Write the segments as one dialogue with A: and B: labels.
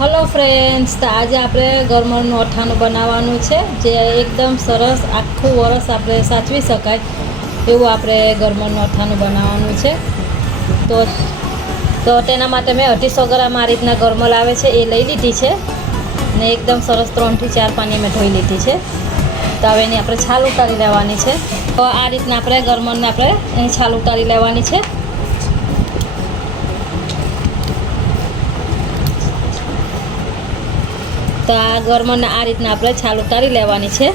A: Hello friends તો આજે આપણે ગરમરનું અઠાણું બનાવવાનું છે, જે એકદમ સરસ આખું વરસ આપણે સાચવી શકાય એવું આપણે ગરમરનું અઠાણું બનાવવાનું છે. તો તો તેના માટે મેં અઢીસો ગ્રામ આ રીતના ગરમલ આવે છે, એ લઈ લીધી છે. ને એકદમ સરસ ત્રણથી ચાર પાણી મેં ધોઈ લીધી છે. તો હવે એની આપણે છાલ ઉતારી લેવાની છે. તો આ રીતના આપણે ગરમરને આપણે એની છાલ ઉતારી લેવાની છે. તો આ ગરમને આ રીતના આપણે છાલ ઉતારી લેવાની છે.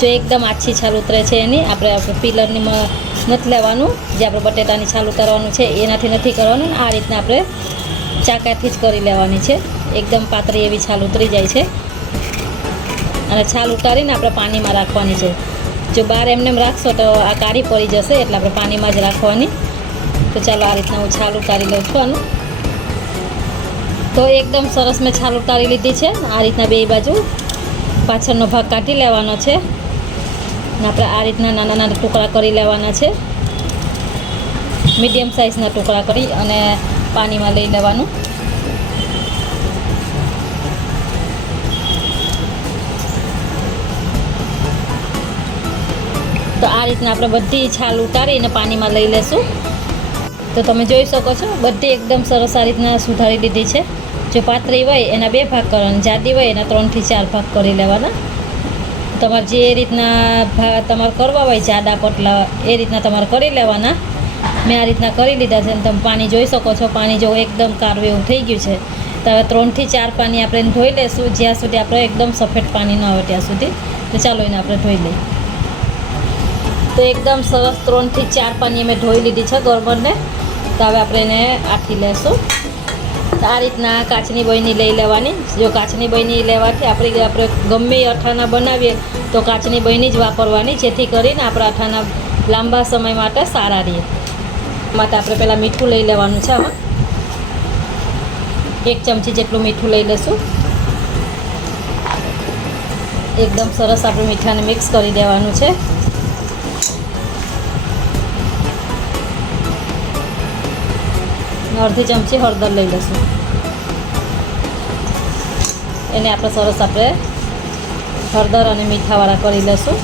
A: જો એકદમ આછી છાલ ઉતરે છે એની, આપણે આપણે પિલરની નથી લેવાનું. જે આપણે બટેટાની છાલ ઉતારવાનું છે, એનાથી નથી કરવાનું. આ રીતના આપણે ચાકાથી જ કરી લેવાની છે. એકદમ પાતળી એવી છાલ ઉતરી જાય છે. અને છાલ ઉતારીને આપણે પાણીમાં રાખવાની છે. જો બહાર એમને એમ રાખશો તો આ કાળી પડી જશે, એટલે આપણે પાણીમાં જ રાખવાની. તો ચાલો આ રીતના હું છાલ ઉતારી લઉં છું આનું. તો એકદમ સરસ મેં છાલ ઉતારી લીધી છે. આ રીતના બે બાજુ પાછળનો ભાગ કાઢી લેવાનો છે. ને આપણે આ રીતના નાના નાના ટુકડા કરી લેવાના છે. મીડિયમ સાઇઝના ટુકડા કરી અને પાણીમાં લઈ લેવાનું. તો આ રીતના આપણે બધી છાલ ઉતારીને પાણીમાં લઈ લેશું. તો તમે જોઈ શકો છો, બધી એકદમ સરસ આ રીતના સુધારી લીધી છે. જો પાતળી હોય એના બે ભાગ કરવાના જાડી હોય એના ત્રણથી ચાર ભાગ કરી લેવાના. તમારે જે રીતના ભાગ તમારે કરવા હોય જાડા પટલા, એ રીતના તમારે કરી લેવાના. મેં આ રીતના કરી લીધા છે અને તમે પાણી જોઈ શકો છો, પાણી જો એકદમ કારવું એવું થઈ ગયું છે. તો હવે ત્રણથી ચાર પાણી આપણે ધોઈ લઈશું જ્યાં સુધી આપણે એકદમ સફેદ પાણી ન આવે ત્યાં સુધી. તો ચાલો એને આપણે ધોઈ લઈએ. તો એકદમ સરસ ત્રણથી ચાર પાણી અમે ધોઈ લીધી છે ગરબરને તો હવે આપણે એને આથી લેશું. આ રીતના કાચની બહેની લઈ લેવાની. જો કાચની બહેની લેવાથી આપણે આપણે ગમે અઠાણા બનાવીએ તો કાચની બહેની જ વાપરવાની, જેથી કરીને આપણા અઠાણા લાંબા સમય માટે સારા રહે. માટે આપણે પહેલાં મીઠું લઈ લેવાનું છે આમાં. એક ચમચી જેટલું મીઠું લઈ લેશું. એકદમ સરસ આપણે મીઠાને મિક્સ કરી દેવાનું છે. અડધી ચમચી હળદર લઈ લઈશું. એને આપણે સરસ આપણે હળદર અને મીઠાવાળા કરી લઈશું.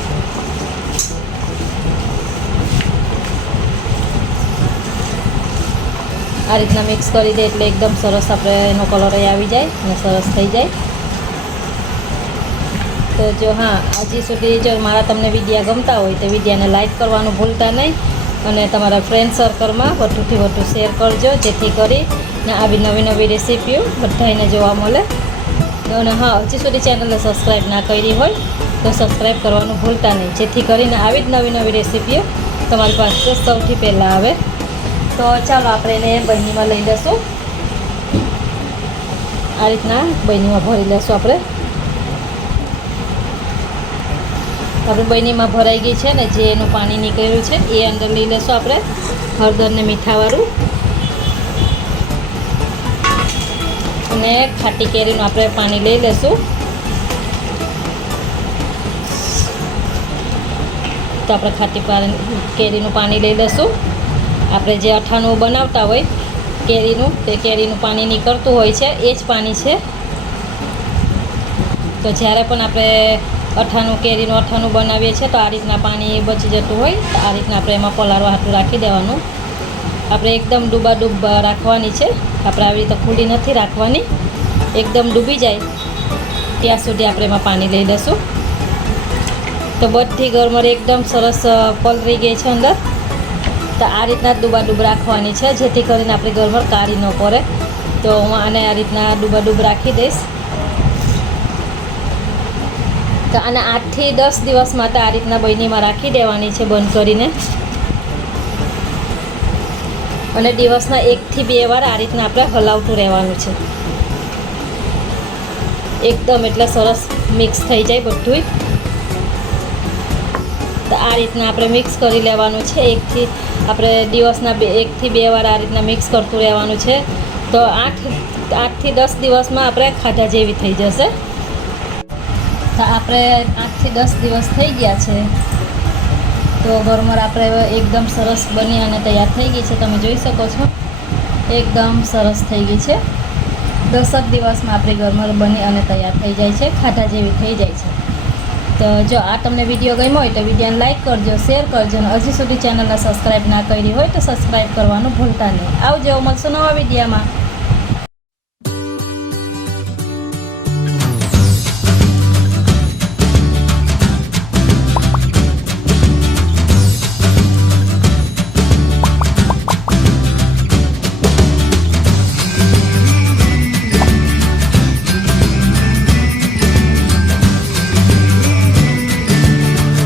A: આ રીતના મિક્સ કરી દે એટલે એકદમ સરસ આપણે એનો કલર આવી જાય અને સરસ થઈ જાય. તો જો હા, હજી સુધી જો મારા તમને વિડીયા ગમતા હોય તો વિડીયાને લાઈક કરવાનું ભૂલતા નહીં. અને તમારા ફ્રેન્ડ સર્કલમાં વધુથી વધુ શેર કરજો, જેથી કરી ને આવી નવી નવી રેસીપીઓ બધાને જોવા મળે. અને હા, હજી સુધી ચેનલને સબસ્ક્રાઈબ ના કરી હોય તો સબસ્ક્રાઈબ કરવાનું ભૂલતા નહીં. જેથી કરીને આવી જ નવી નવી રેસીપીઓ તમારી પાસે સૌથી પહેલાં આવે. તો ચાલો આપણે એને બહેનીમાં લઈ લઈશું. આ રીતના બહેનીમાં ભરી લઈશું આપણે. આપણે એમાં ભરાઈ ગઈ છે ને જે એનું પાણી નીકળ્યું છે, એ અંદર લઈ લેશું આપણે હળદરને મીઠાવાળું. અને ખાટી કેરીનું આપણે પાણી લઈ લેશું. તો આપણે ખાટી પાણી કેરીનું પાણી લઈ લેશું. આપણે જે અઠાણું બનાવતા હોય, કેરીનું, તે કેરીનું પાણી નીકળતું હોય છે, એ જ પાણી છે. તો જ્યારે પણ આપણે અઠાણું કેરીનું અઠાણું બનાવીએ છીએ, તો આ રીતના પાણી બચી જતું હોય, તો આ રીતના આપણે એમાં પલાળવા હાટું રાખી દેવાનું. આપણે એકદમ ડૂબા ડૂબ રાખવાની છે. આપણે આવી રીતે ખુલ્લી નથી રાખવાની. એકદમ ડૂબી જાય. ત્યાં સુધી આપણે એમાં પાણી લઈ લઈશું. તો બધી ગરમર એકદમ સરસ પલરી ગઈ છે અંદર. તો આ રીતના ડૂબા ડૂબ રાખવાની છે, જેથી કરીને આપણી ગરમર કાળી ન પડે. તો હું આને આ રીતના ડૂબા ડૂબ રાખી દઈશ. તો આને આઠથી દસ દિવસ માટે આ રીતના બહેનીમાં રાખી દેવાની છે બંધ કરીને. અને દિવસના એકથી બે વાર આ રીતના આપણે હલાવતું રહેવાનું છે. એકદમ એટલે સરસ મિક્સ થઈ જાય બધું તો આ રીતના આપણે મિક્સ કરી લેવાનું છે. એકથી આપણે દિવસના બે, એકથી બે વાર આ રીતના મિક્સ કરતું રહેવાનું છે. તો આઠ, આઠથી દસ દિવસમાં આપણે ખાધા જેવી થઈ જશે. આપણે આઠથી દસ દિવસ થઈ ગયા છે. તો ગરમર આપણે એકદમ સરસ બની અને તૈયાર થઈ ગઈ છે. તમે જોઈ શકો છો, એકદમ સરસ થઈ ગઈ છે. દસક દિવસમાં આપણી ગરમર બની અને તૈયાર થઈ જાય છે ખાટા જેવી થઈ જાય છે. તો જો આ તમને વીડિયો ગમ્યો હોય તો વિડીયોને લાઇક કરજો, શેર કરજો અને હજી સુધી ચેનલને સબસ્ક્રાઈબ ના કરી હોય તો સબસ્ક્રાઈબ કરવાનું ભૂલતા નહીં. આવજો, મળશું નવા વિડીયોમાં.